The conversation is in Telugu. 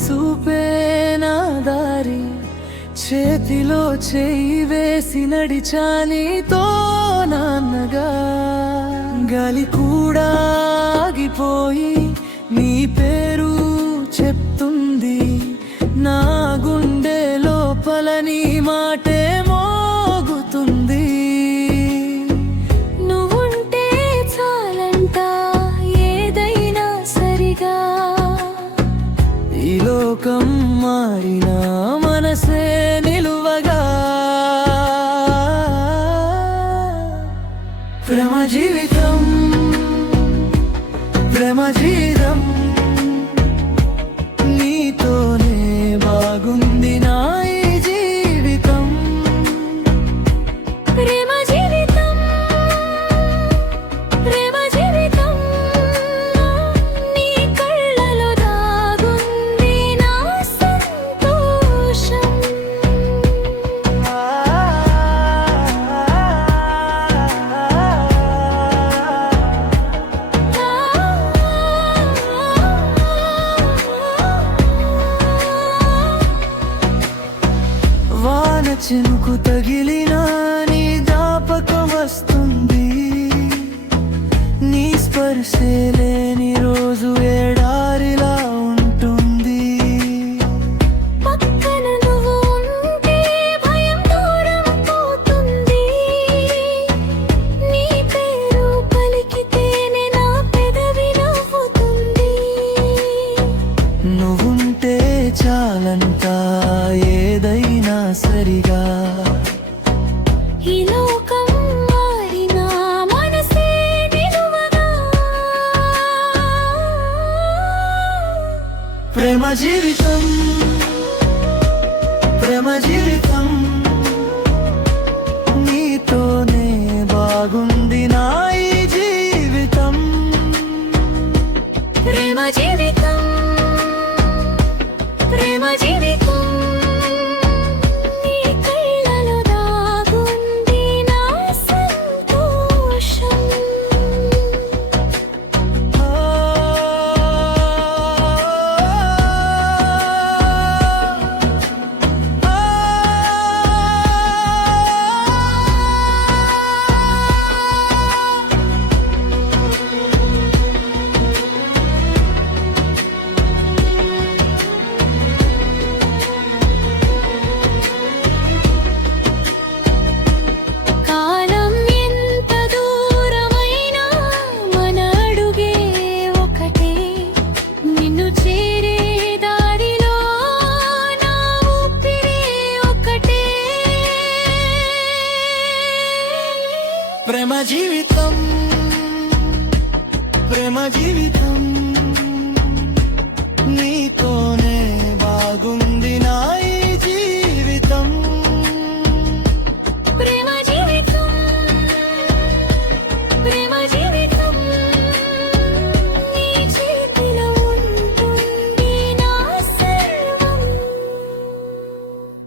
చూపే నా దారి చేతిలో చేయి వేసి నడిచా నీతో నాన్నగా గాలి కూడా ఆగిపోయి నీ పేరు చెప్తుంది నా గుండె లోపల నీ మాటే మోగుతుంది నువ్వుంటే చాలంట ఏదైనా సరిగా ఈ లోకం మారినా మనసే నిలువగా ప్రేమ జీవితం ప్రేమ జీవితం నీతోనే బాగుంది నా ఈ జీవితం ప్రేమ జీవితం ప్రేమ జీవితం నీ కళ్ళలో దాగుంది నా సంతోషం వాన చినుకు తగిలినా నీ జ్ఞాపకం వస్తుంది నీ స్పర్శే లేని రోజు ఎడారిలా ఉంటుంది పక్కన నువ్వు ఉంటే భయం దూరం పోతుంది నీ పేరు పలికితేనే నా పెదవి నవ్వుతుంది నువ్వుంటే చాలంట ఏదైనా సరిగా ఈ లోకం మారినా మనసే నిలువగా ప్రేమ జీవితం ప్రేమ జీవితం నీతోనే బాగుంది నా ఈ జీవితం ప్రేమ జీవితం ప్రేమ జీవితం నీ కళ్ళలో దాగుంది నా సంతోషం కాలం ఎంత దూరమైనా మన అడుగే ఒకటే నిన్ను చేరే దారిలో నా ఊపిరే ఒకటే ప్రేమ జీవితం ప్రేమ జీవితం నీతోనే